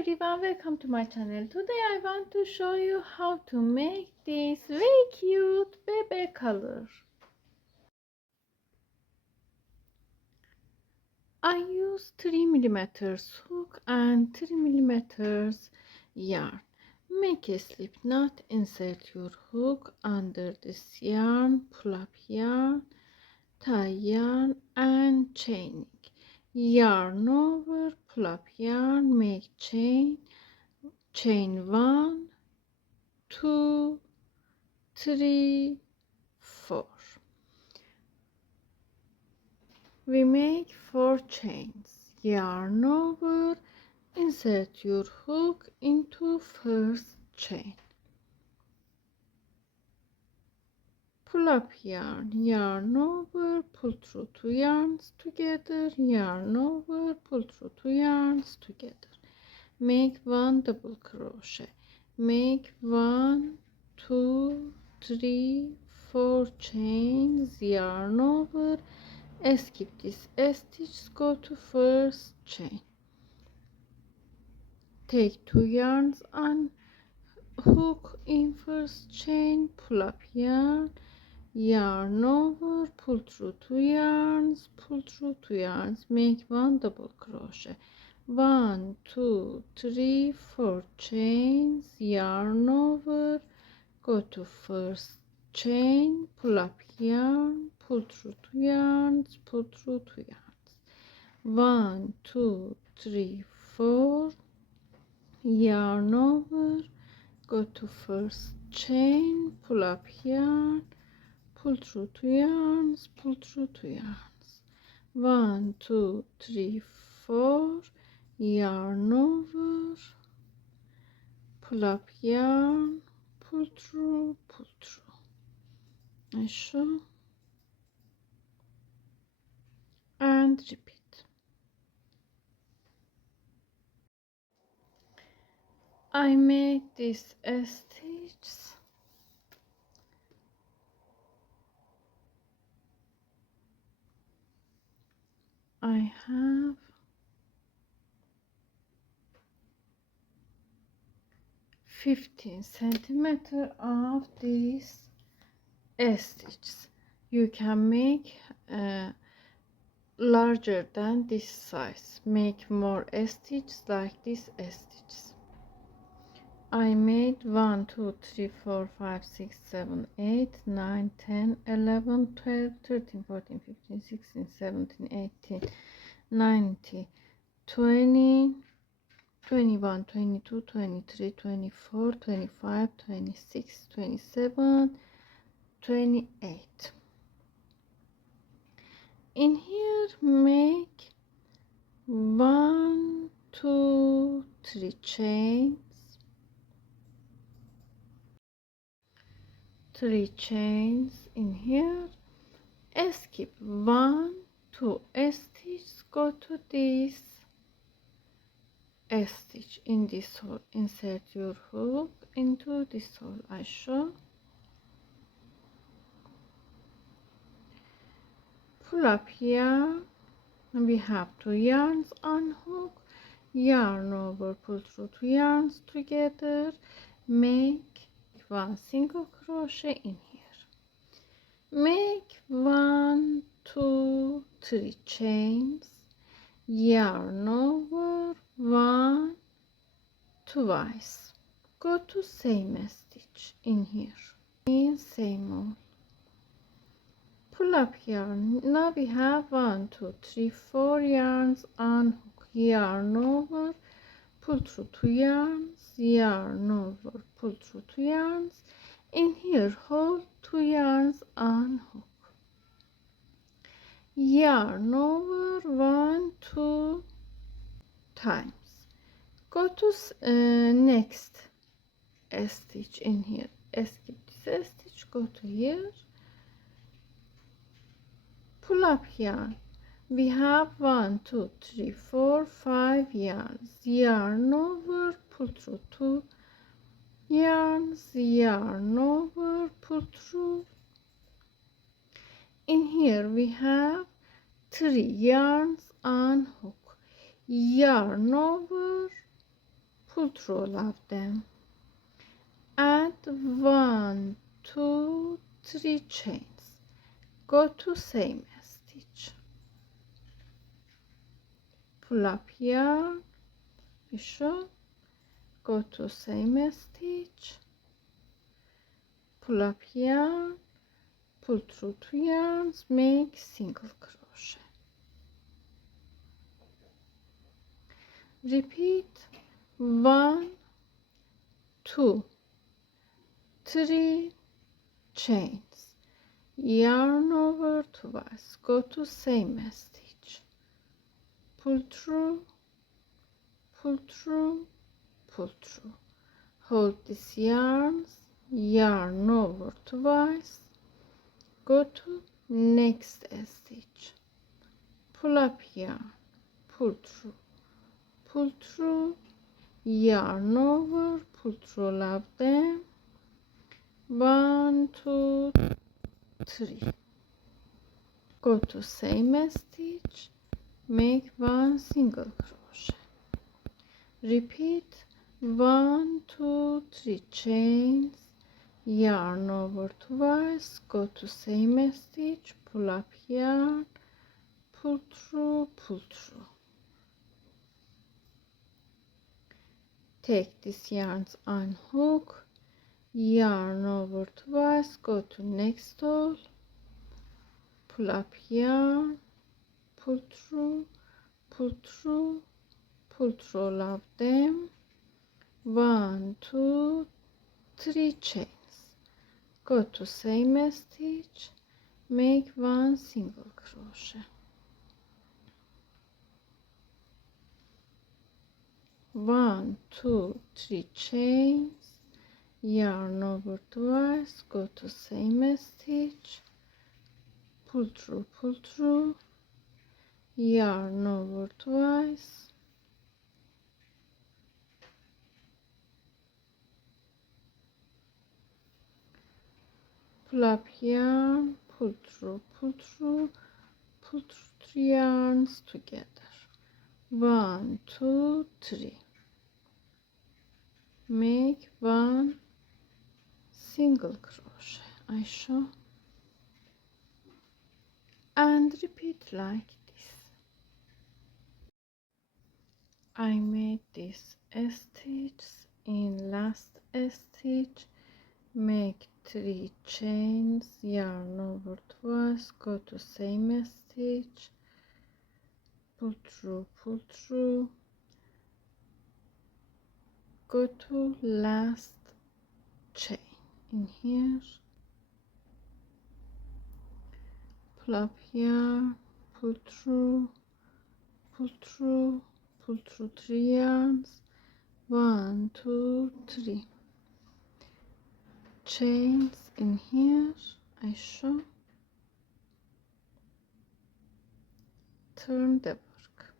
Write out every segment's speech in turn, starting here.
everyone, welcome to my channel. Today I want to show you how to make this very cute baby collar. I use 3mm hook and 3mm yarn. Make a slip knot, insert your hook under this yarn, pull up yarn, tie yarn and chaining. Yarn over, pull up yarn, make chain 1, 2, 3, 4. We make 4 chains. Yarn over, insert your hook into first chain. Pull up yarn, yarn over, pull through 2 yarns together, yarn over, pull through 2 yarns together. Make 1 double crochet. Make 1, 2, 3, 4 chains, yarn over, skip this stitch, go to first chain. Take 2 yarns and hook in first chain, pull up yarn, yarn over, pull through 2 yarns, pull through 2 yarns, make 1 double crochet. 1, 2, 3, 4 chains, yarn over, go to first chain, pull up yarn, pull through 2 yarns, pull through 2 yarns. 1, 2, 3, 4, yarn over, go to first chain, pull up yarn, pull through 2 yarns, pull through 2 yarns. 1, 2, 3, 4, yarn over, pull up yarn, pull through, I show and repeat. I made this stitch. I have 15 centimeters of these stitches. You can make larger than this size. Make more stitches like this stitches. I made 1, 2, 3, 4, 5, 6, 7, 8, 9, 10, 11, 12, 13, 14, 15, 16, 17, 18, 19, 20, 21, 22, 23, 24, 25, 26, 27, 28. In here make 1, 2, 3 chains, 3 chains in here, skip 1, 2 stitch, go to this stitch in this hole, insert your hook into this hole. I show, pull up yarn, we have 2 yarns on hook, yarn over, pull through 2 yarns together, make 1 single crochet in here, make 1, 2, 3 chains, yarn over, 1 twice, go to same stitch in here, in same hole, pull up yarn. Now we have 1, 2, 3, 4 yarns on hook, yarn over, pull through 2 yarns, yarn over, pull through 2 yarns, in here hold 2 yarns on hook, yarn over 1, 2 times, go to next stitch in here, skip this stitch, go to here, pull up yarn. We have 1, 2, 3, 4, 5 yarns, yarn over, pull through 2 yarns, yarn over, pull through. In here we have 3 yarns on hook, yarn over, pull through all of them, add 1 2 3 chains, go to same stitch, pull up yarn, go to same stitch, pull up yarn, pull through 2 yarns, make single crochet, repeat 1 2 3 chains, yarn over twice, go to same stitch, pull through, pull through, pull through, hold these yarns, yarn over twice, go to next stitch, pull up yarn, pull through, yarn over, pull through all of them, 1 2 3, go to same stitch, make 1 single crochet, repeat 1 2 3 chains, yarn over twice, go to same stitch, pull up yarn, pull through, take these yarns, unhook, yarn over twice, go to next stall, pull up yarn, pull through, all of them, 1 2 3 chains, go to same stitch, make 1 single crochet, 1 2 3 chains, yarn over twice, go to same stitch, pull through, yarn over twice, pull up yarn, pull through 3 yarns together, 1 2 3, make 1 single crochet, and repeat like this. I made this stitch, in last stitch make 3 chains, yarn over twice, go to same stitch, pull through, go to last chain in here, pull up yarn, pull through 3 yarns, 1 2 3 chains in here, turn the work,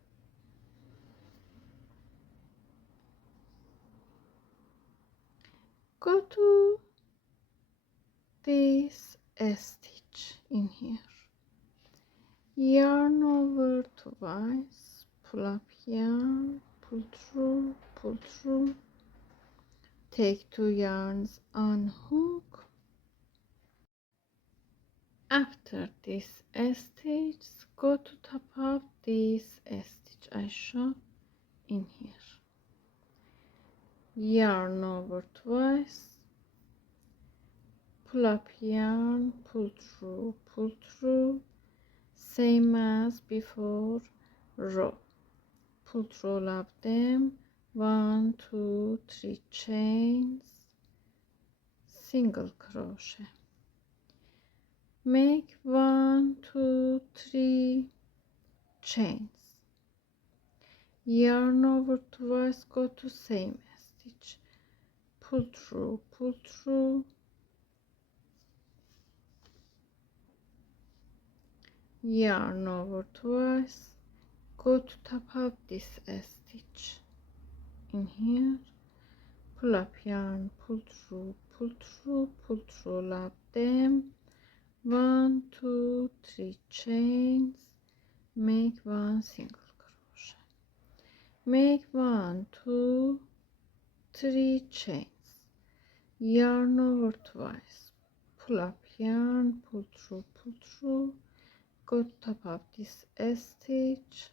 go to this stitch in here, yarn over twice, pull up yarn, pull through, take 2 yarns, unhook, after this stitch go to top of this stitch I show in here, yarn over twice, pull up yarn, pull through, same as before row, pull through all of them, 1 2 3 chains, single crochet, make 1 2 3 chains, yarn over twice, go to same stitch, pull through, yarn over twice, go to top of this stitch in here, pull up yarn, pull through all of them, 1 2 3 chains, make 1 single crochet, make 1 2 3 chains, yarn over twice, pull up yarn, pull through, go to top of this stitch,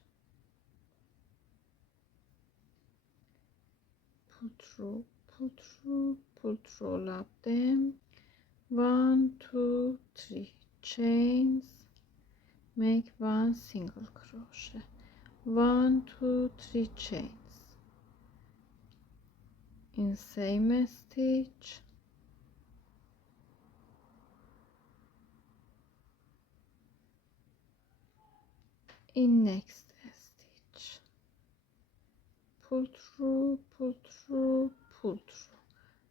pull through, all of them, 1 2 3 chains, make 1 single crochet, 1 2 3 chains, in same stitch, in next stitch, pull through,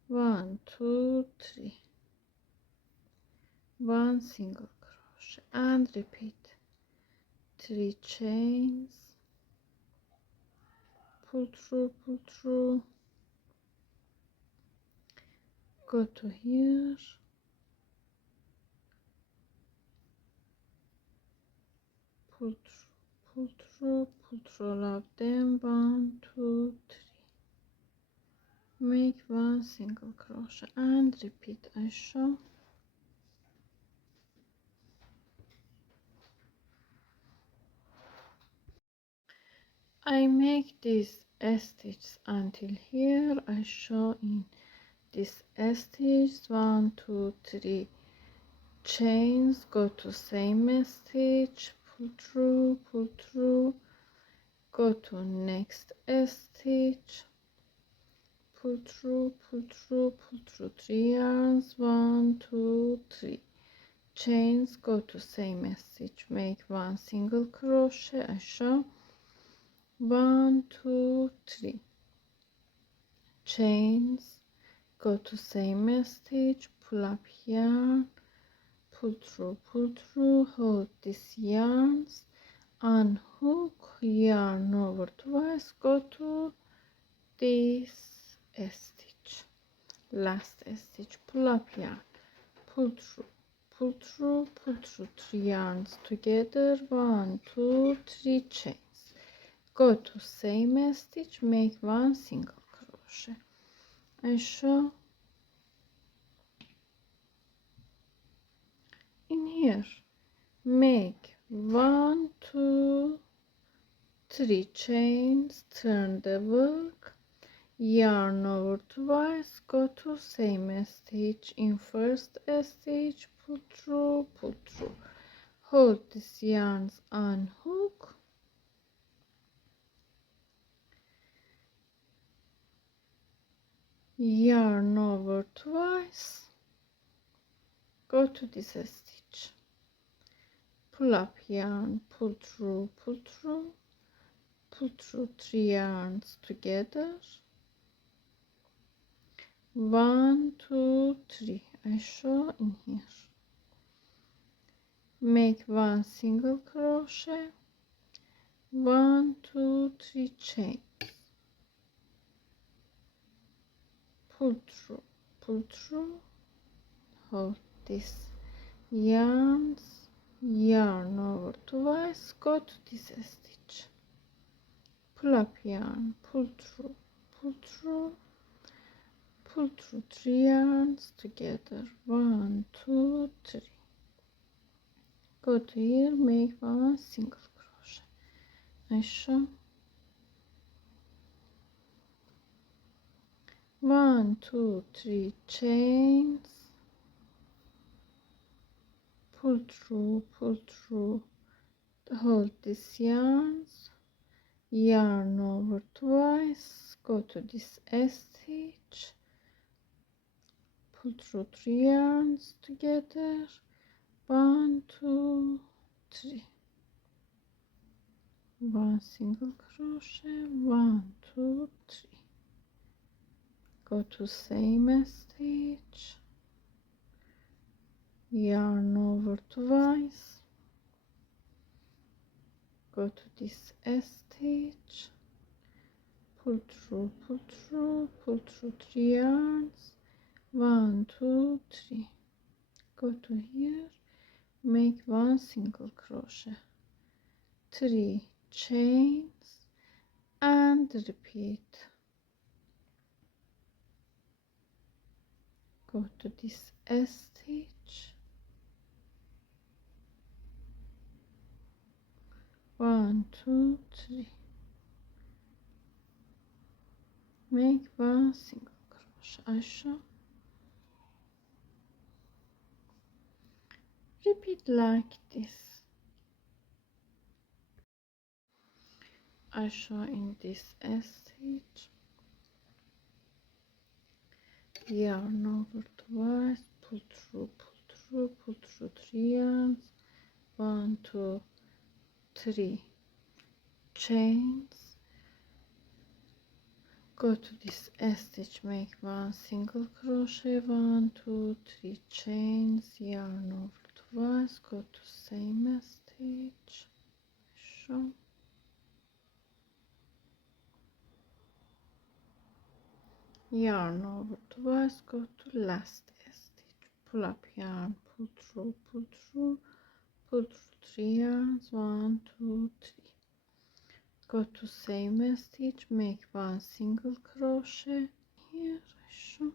1 2 3, 1 single crochet, and repeat 3 chains, pull through, go to here, pull through all of them, 1 2 3, make 1 single crochet and repeat as shown. I make this stitch until here. I show in this stitch 1 2 3 chains, go to same stitch, pull through, go to next stitch, pull through 3 yarns, 1 2 3 chains, go to same stitch, make 1 single crochet as shown, 1 2 3 chains, go to same stitch, pull up yarn, pull through, hold these yarns, unhook, yarn over twice, go to this stitch, last stitch, pull up yarn, pull through 3 yarns together, 1 2 3 chains, go to same stitch, make 1 single crochet and show in here, make 1 2 3 chains, turn the work, yarn over twice, go to same stitch, in first stitch, pull through, hold these yarns, unhook, yarn over twice, go to this stitch, pull up yarn, pull through 3 yarns together, 1 2 3 I show in here, make 1 single crochet, 1 2 3 chains, pull through, hold this yarns, yarn over twice, go to this stitch, pull up yarn, pull through 3 yarns together, 1 2 3, go to here, make 1 single crochet I show, 1 2 3 chains, pull through, hold these yarns, yarn over twice, go to this stitch, pull through 3 yarns together, 1 2 3, 1 single crochet, 1 2 3, go to same stitch, yarn over twice, go to this stitch, pull through 3 yarns, 1 2 3, go to here, make 1 single crochet, 3 chains and repeat go to this stitch, 1 2 3, make 1 single crochet aşağı, repeat like this. Aşağı in this stitch, yarn over twice, pull through, pull through, pull through 3 yarns, 1 2 3 chains, go to this stitch, make 1 single crochet, 1 2 3 chains, yarn over twice, go to same stitch, aşağı, yarn over twice, go to last stitch, pull up yarn, pull through, pull through, pull through 3 yarns, 1 2 3, go to same stitch, make 1 single crochet here, aşağı,